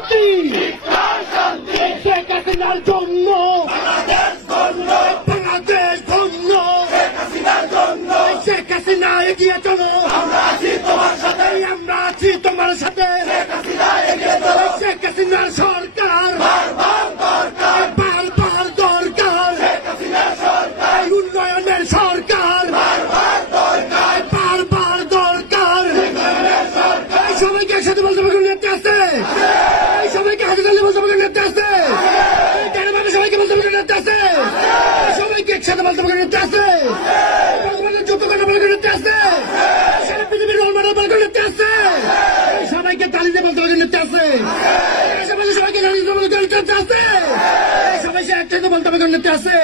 শান্তি শেখ হাসিনার জন্য বাংলাদেশ ধন্য শেখ হাসিনা এগিয়ে চলো আমরা আছি তোমার সাথে শেখ হাসিনার সরকার বারবার দরকার উন্নয়নের সরকার বারবার দরকার সবাইকে একসাথে বলতে পারবেন নেতা আছে সবাইকে হাতে তালে বলতে পারবেন নেতা আছে সবাইকে বলতে পারবেন নেতা আছে সবাইকে একসাথে বলতে পারবেন নেতা আছে যুদ্ধ করে বলতে নেতা আছে সারা পৃথিবীর রোল মডেল বলতে নেতা আছে সবাইকে তালিতে বলতে পারবেন নেতা আছে সবাইকে তালিতে বলতে নেতা আছে সবাই সে একসাথে বলতে পারবেন নেতা আছে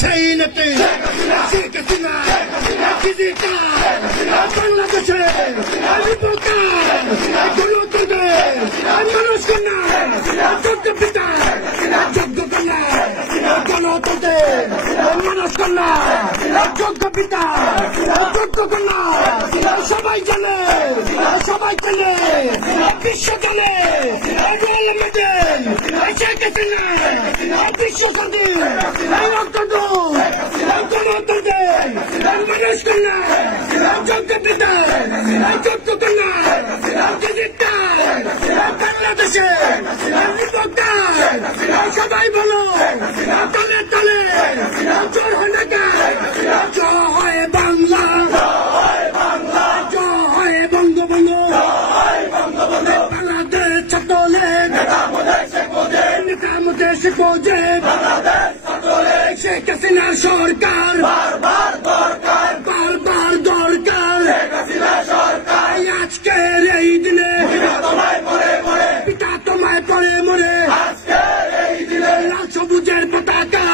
সেই নেতা শেখ হাসিনা বাংলাদেশে মানুষ কন্যা যোগ্য পিতা যোগ্য কন্যা গণতন্ত্রে মানুষ কন্যা যোগ্য পিতা যোগ্য কন্যা সবাই জানে সবাই জানে বিশ্ব জানে রোল মডেল শেখ হাসিনা বিশ্ব শান্তি গণতন্ত্রে মানুষ কন্যা যোগ্য পিতা যোগ্য কন্যা বাংলাদেশে সবাই বলো তলে তলে জোর হয় না জয় হয় বাংলা জয় হয় বঙ্গবন্ধু বাংলাদেশ ছাত্রলীগ নেতা মুদে শেখ মুজিব শেখ হাসিনার সরকার বারবার দরকার আজকের এই দিনে পিতা তোমায় পরে মরে লাল সবুজের পতাকা